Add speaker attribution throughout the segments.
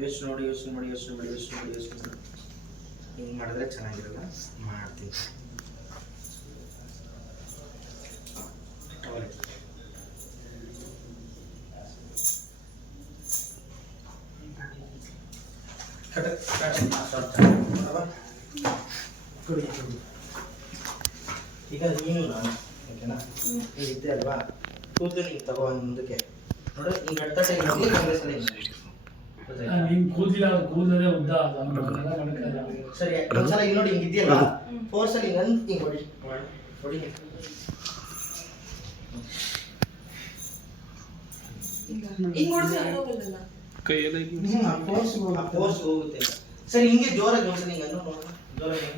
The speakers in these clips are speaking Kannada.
Speaker 1: ಯೋಚನೆ ನೋಡಿ ಯೋಚನೆ ಮಾಡಿ ಯೋಚನೆ ಮಾಡಿ ಯೋಚನೆ ಮಾಡಿ ಯೋಚನೆ ಮಾಡಿ. ಹಿಂಗೆ ಮಾಡಿದ್ರೆ ಚೆನ್ನಾಗಿರಲ್ಲ? ಮಾಡ್ತೀನಿ. ಕೊಡಿ. ಈಗ ನೀನು ನಾನು ಓಕೆನಾ? ಇದ್ದೆ ಅಲ್ವಾ? ಕೂತು ನೀವು ತಗೋ ಮುಂದಕ್ಕೆ ನೋಡು ಈಗ ಅಡ್ಡ ಹಿಂಗೆ
Speaker 2: ಕೂದಿಲ್ಲ ಕೂದಲೇ ಉದ್ದ.
Speaker 1: ಸರಿ ಒಂದ್ಸಲ ಇಲ್ಲಿ ನೋಡಿ ಹಿಂಗೆ ಇದೆಯಲ್ಲ ಫೋರ್ಸ್ ಅಲ್ಲಿ ಹಿಂಗೆ ಅಂದ್ ಹಿಂಗೆ ಹೊಡಿ ಹೊಡಿ
Speaker 3: ಹಿಂಗ್ ಹೊಡ್ದ್ರೆ ಹೋಗಲ್ಲ
Speaker 1: ಫೋರ್ಸ್ ಫೋರ್ಸ್ ಹೋಗುತ್ತೆ. ಸರಿ ಹಿಂಗೆ ಜೋರಾಗಿ ಒಂದ್ಸಲ ಹಿಂಗೆ ಅನ್ನು ಜೋರಾಗಿ.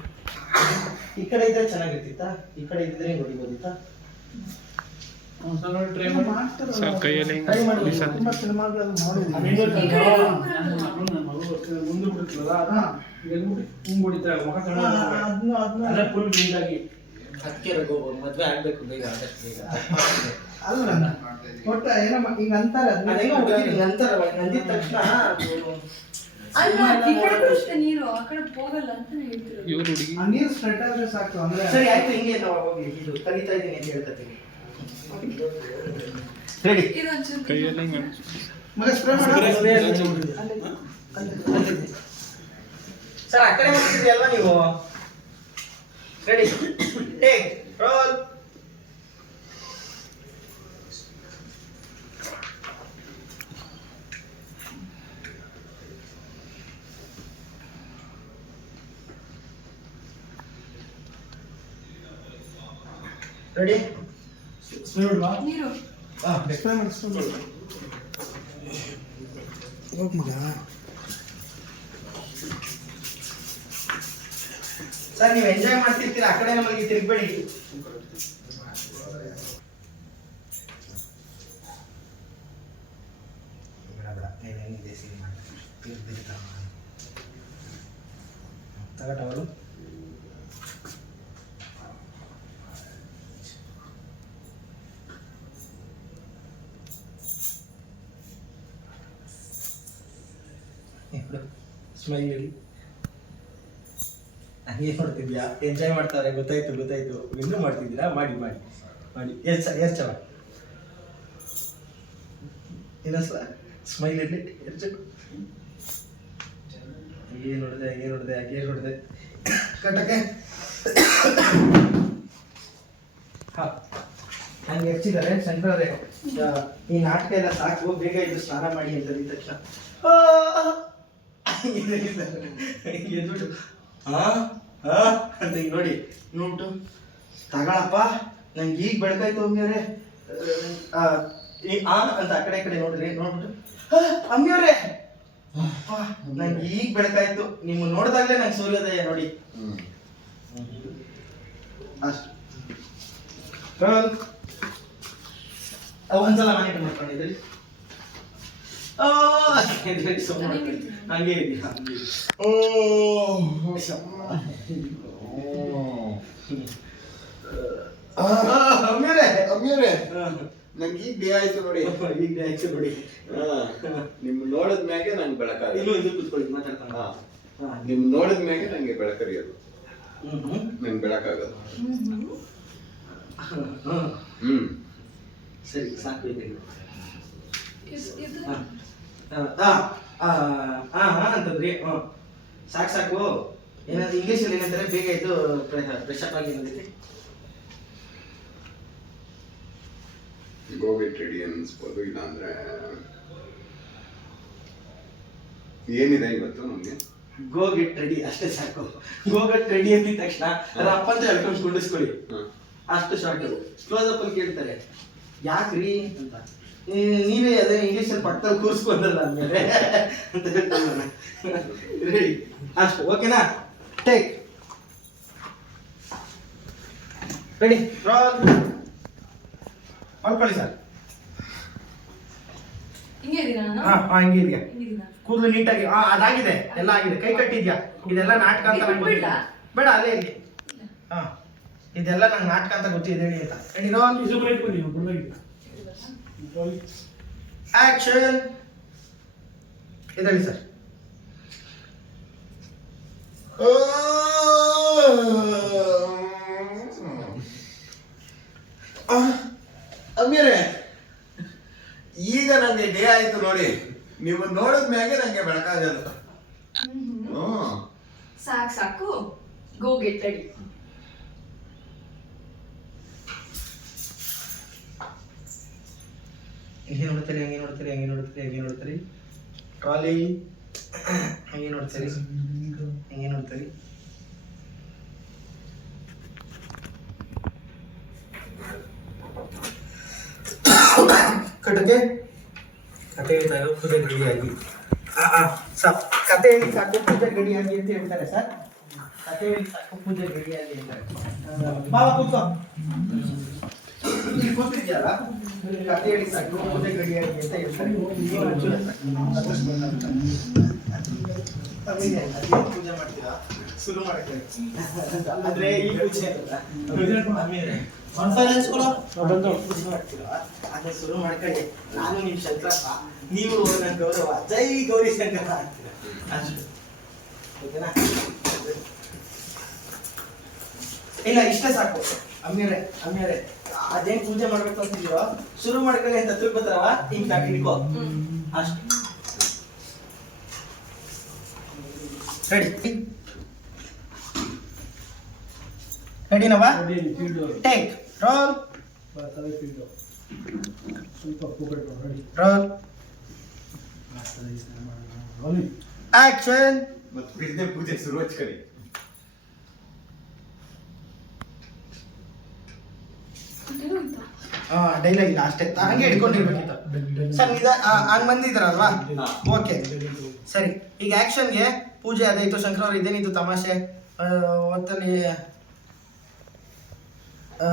Speaker 1: ಈ ಕಡೆ ಇದ್ರೆ ಚೆನ್ನಾಗಿರ್ತಿತ್ತಾ? ಈ ಕಡೆ ಇದ್ರೆ ಹಿಂಗೆ ಹೊಡಿಬೋದಿತ್ತಾ.
Speaker 4: ಸರ್ ಕೈಯಲ್ಲಿ
Speaker 2: ಹೆಂಗೋ ಹಿಂಗ್
Speaker 1: ಮದ್ವೆ ಆಗ್ಬೇಕು ಬೇಗ ಆದಷ್ಟು ಬೇಗ.
Speaker 5: ಅಲ್ಲ ಒಟ್ಟ ಏನೋ ಈಗ ಅಂತಾರೆ
Speaker 1: ನಂದಿದ ತಕ್ಷಣ
Speaker 3: ನೀರು ಆ ಕಡೆ ಹೋಗಲ್ಲ ಅಂತ ಹೇಳ್ತಿರೋದು.
Speaker 4: ಇವ್ರು ಹುಡುಗಿ
Speaker 5: ನೀರು ಸ್ಪ್ರೆಡ್ ಆದ್ರೆ ಸಾಕು ಅಂದ್ರೆ
Speaker 1: ಸರಿ ಆಯ್ತು ಹಿಂಗೆ ನಾವು ಹೋಗ್ಲಿ ಇದು ಕಲಿತಾ ಇದ್ದೀನಿ ಅಂತ ಹೇಳ್ಕೊತೀನಿ ರೆಡಿ
Speaker 4: ಕೈಯಲ್ಲಿ
Speaker 5: ಮಗ ಸ್ಪ್ರೇ
Speaker 1: ಸರ್ ಆ ಕಡೆ ಮಾಡ್ತಿದ್ರಿ ನೀವು? ರೆಡಿ. Take roll. ರೆಡಿ.
Speaker 3: ನೀರು
Speaker 5: ಹೋಗ್ ಮಗ
Speaker 1: ಸರ್ ನೀವು ಎಂಜಾಯ್ ಮಾಡ್ತಿರ್ತೀರ? ಆ ಕಡೆ ನಮಗೆ ತಿರುಗಬೇಡಿ. ತಗಟವಳು ಸ್ಮೈಲ್ ಏನ್ ಮಾಡ್ತಿದ್ಯಾ? ಎಂಜಾಯ್ ಮಾಡ್ತಾರೆ ಗೊತ್ತಾಯ್ತು ಗೊತ್ತಾಯ್ತು. ಇನ್ನೂ ಮಾಡ್ತಿದ್ದೀರಾ? ಮಾಡಿ ಮಾಡಿ ಮಾಡಿ. ಎಸ್ ಎಸ್ ಚವ? ಇನ್ನೊಂದ್ಸಲ ಸ್ಮೈಲ್ ಇರಲಿ ಎಷ್ಟು ಏನು ನೋಡಿದೆ ಏನು ನೋಡಿದೆ ಏನು ನೋಡಿದೆ. ಕಟ್ಟಕ್ಕೆ. ಹಾ. ನಂಗೆ ಹೆಚ್ಚಿದ್ದಾರೆ ಶಂಕರವ್ರೆ ಈ ನಾಟಕ ಎಲ್ಲ ಸಾಕು, ಬೇಗ ಇದು ಸ್ನಾನ ಮಾಡಿ ಅಂತ ತಕ್ಷಣ. ಹಾ ಹಾ ಅಂತ ನೋಡಿ. ನೋಟು. ತಗೊಳಪ್ಪ. ನಂಗೆ ಈಗ ಬೆಳಕಾಯ್ತು ಅಮ್ಮಿಯವ್ರೆ. ಆ, ಅಂತ ಆ ಕಡೆ ಕಡೆ ನೋಡ್ರಿ ನೋಡ್ಬಿಟ್ಟು. ಅಮ್ಮಿಯವ್ರೆ. ನಂಗೆ ಈಗ ಬೆಳಕಾಯ್ತು. ನಿಮ್ಮ ನೋಡಿದಾಗಲೇ ನಂಗೆ ಸೂರ್ಯೋದಯ ನೋಡಿ. ಅಷ್ಟು. ಒಂದ್ಸಲ ಮನೆ ಮಾಡ್ಕೊಂಡಿದ್ದೀರಿ ಹಂಗೆ. ಆ, ಅಮ್ಮಿಯವ್ರೆ.
Speaker 6: ಅಮ್ಮಿಯವ್ರೆ
Speaker 1: ಆ,
Speaker 6: ನಂಗೆ ಈಗ ಭಯ ಆಯ್ತು ನೋಡಿ
Speaker 1: ಈಗ ಆಯ್ತು ನೋಡಿ
Speaker 6: ಹಾ. ನಿಮ್ ನೋಡಿದ ಮ್ಯಾಗೆ ನಂಗೆ ಬೆಳಕಾಗ
Speaker 1: ಇಲ್ಲೂ ಇದು ಕೂತ್ಕೊಳ್ಳಿ ಮಾತಾಡ್ತಾನೆ
Speaker 6: ಹಾ.
Speaker 1: ಹಾ.
Speaker 6: ನಿಮ್ ನೋಡಿದ ಮ್ಯಾಗೆ ನಂಗೆ ಬೆಳಕರಿಯೋದು
Speaker 1: ಹ್ಮ್, ಹ್ಮ್.
Speaker 6: ನಂಗೆ ಬೆಳಕಾಗೋದು
Speaker 1: ಹ್ಮ್.
Speaker 6: ಹ್ಮ್
Speaker 1: ಸರಿ ಸಾಕು ಇದೆ ಅಂತಂದ್ರಿ. ಹ್ಞೂ ಸಾಕು ಸಾಕು. ಏನಾದ್ರು ಇಂಗ್ಲೀಷಲ್ಲಿ ಏನಂತಾರೆ? ಬೇಗ ಇದು ಫ್ರೆಶಪ್ ಆಗಿ ಏನಂದ್ರೆ
Speaker 6: ಗೋಬಿಟ್ ರೆಡಿ ಅನ್ಸ್ಬೋದು. ಇಲ್ಲ ಅಂದ್ರೆ ಏನಿದೆ ಇವತ್ತು ನಮಗೆ?
Speaker 1: ಗೋ ಗೆಟ್ ರೆಡಿ ಅಷ್ಟೇ ಸಾಕು. ಗೋ ಗೆಟ್ ರೆಡಿ ಅಂದಿದ ತಕ್ಷಣ ರಪ್ಪ ಅಂತ ಹೇಳ್ಕೊಂಡು ಕುಂಡಿಸ್ಕೊಳ್ಳಿ. ಅಷ್ಟು ಶಾರ್ಟ್ ಕ್ಲೋಸ್ ಅಪ್ ಕೇಳ್ತಾರೆ. ಯಾಕ್ರಿ ಅಂತ. "ನೀ- ನೀವೇ ಅದೇ ಇಂಗ್ಲಿಷ್ ಅಲ್ಲಿ ಪಕ್ಕದಲ್ಲಿ ಕೂರಿಸ್ಕೊಂಡಲ್ಲ ಅಂದ್ಮೇಲೆ ಅಂತ ಹೇಳ್ತಾನೆ ರೆಡಿ ಅಷ್ಟು ಓಕೆನಾ ಟೇಕ್ ರೆಡಿ ರಾಲ್ ಮಾಡ್ಕೊಳ್ಳಿ ಸರ್.
Speaker 3: ಹಿಂಗೆ
Speaker 1: ಕೂದಲು ನೀಟಾಗಿ ಹಾ ಅದಾಗಿದೆ ಎಲ್ಲ ಆಗಿದೆ. ಕೈ ಕಟ್ಟಿದ್ಯಾ? ಇದೆಲ್ಲ ನಾಟಕ ಅಂತ ನಂಗೆ ಬೇಡ ಅಲ್ಲೇ ಇಲ್ಲಿ. ಹಾ ಇದೆಲ್ಲ ನಂಗೆ ನಾಟಕ ಅಂತ ಗೊತ್ತಿದೆ ಹೇಳಿ ಅಂತ. ರೆಡಿ ರೋಲ್
Speaker 2: ಇದು
Speaker 1: ಆಕ್ಷನ್ ಇದು ಸರ್
Speaker 6: ಅಮೀರೆ ಈಗ ನನಗೆ ಡೇ ಆಯಿತು ನೋಡಿ. ನೀವು ನೋಡಿದ ಮ್ಯಾಗೆ ನನಗೆ ಬೆಳಕಾಗಲ್ಲ. ಹ್ಞೂ
Speaker 3: ಸಾಕು ಸಾಕು. ಗೋ ಗೆಟ್ ರೆಡಿ
Speaker 1: ಹಂಗೆ ನೋಡ್ತಾರೆ ಹಂಗೆ ನೋಡ್ತಾರೆ ಹಂಗೆ ನೋಡ್ತಾರೆ ಹಂಗೆ ನೋಡ್ತಾರೆ? ಟ್ರಾಲಿ ಹಂಗೆ ನೋಡ್ತಾರೆ? ಹಂಗೆ ನೋಡ್ತಾರೆ? ಕಟ್ಟಕ್ಕೆ ಕತೆ ಪೂಜೆ ಗಡಿಯಾಗಿ. ಸರ್ ಕತೆ ಹೇಳಿ ಸಾಕು ಪೂಜೆ ಗಡಿಯಾಗಿ ಅಂತ ಹೇಳ್ತಾರೆ ಸರ್. ಕತೆ ಹೇಳಿ ಸಾಕು ಪೂಜೆ ಗಡಿಯಾಗಿ ಅಂತಾರೆ ಬಾಬಾ ಕೂತ್ಕೋ. ಇಲ್ಲಿ ಕೂತಿದ್ಯಲ್ಲ ಅಂತ ಪೂಜೆ ಮಾಡ್ತೀರಾ ಶುರು ಅಂದ್ರೆ ಈ ಪೂಜೆ ಪೂಜೆ ಮಾಡ್ತೀರಾ ಅದೇ ಶುರು ಮಾಡ್ಕೊಳ್ಳಿ ನಾನು ನಿಮ್ ಶಂಕರಪ್ಪ ನೀವು ನನ್ನ ಗೌರವ ಜೈ ಗೌರಿ ಶಂಕರ ಆಗ್ತೀರಾ ಅಷ್ಟು ಓಕೆನಾ ಇಲ್ಲ ಇಷ್ಟೇ ಸಾಕು. ಅಮ್ಮಿಯರೇ ಅಮ್ಮಿಯರೇ ಅದೇನ್ ಪೂಜೆ ಮಾಡ್ಬೇಕು ಅಂತಿದ್ಯೋ ಶುರು ಮಾಡ್ಕೊಳ್ಳಿ ಅಂತ ತಿಳ್ಕೊತಾರವ ಹಿಂಗ್ ಸಾಕು ಹಿಡ್ಕೋ ಅಷ್ಟು. ರೆಡಿ ರೆಡಿನವಾ
Speaker 2: ರೆಡಿ ಫೀಲ್ಡು
Speaker 1: ಟೇಕ್ ರೋಲ್
Speaker 2: ತಲೆ ಫೀಲ್ಡು ಸ್ವಲ್ಪ ಕೂಗಟ್ ರೆಡಿ
Speaker 1: ರೋಲ್
Speaker 2: ತಲೆ ಸ್ನಾನ ಮಾಡೋಣ. ಬನ್ನಿ
Speaker 1: ಆಕ್ಷನ್
Speaker 6: ಮತ್ತೆ ಬಿಡದೆ ಪೂಜೆ ಶುರು ಹಚ್ಕರಿ
Speaker 1: ಡೈಲಾಗ್ ಇಲ್ಲ ಅಷ್ಟೇ. ಹಂಗೆ ಹಿಡ್ಕೊಂಡಿರ್ಬೇಕಿತ್ತು. ಸರ್ ನಿಧ ಹಂಗೆ ಬಂದಿದ್ರಲ್ವಾ ಓಕೆ. ಸರಿ ಈಗ ಆ್ಯಕ್ಷನ್ಗೆ ಪೂಜೆ ಅದಾಯ್ತು ಶಂಕರ ಅವ್ರು ಇದೇನಿತ್ತು ತಮಾಷೆ? ಆ, ಒತ್ತಲ್ಲಿ ಆ,